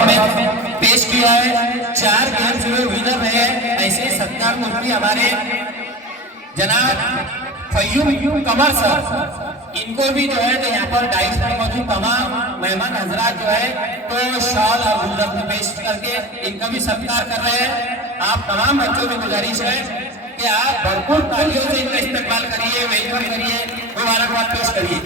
में पेश किया है। 4 गेम जो है विनर रहे। ऐसे सत्कार मुफ्ती हमारे जनाब फय्यूम कमर सर, इनको भी जो है तो यहाँ पर डाइस में मौजूद तमाम मेहमान हजरात जो है तो शॉल और गुलदस्ते पेश करके इनका भी सत्कार कर रहे हैं। आप तमाम बच्चों में गुजारिश है कि आप भरपूर तालियों से इनका इस्तेमाल करिए, वेलकम करिए, मुबारकबाद पेश करिए।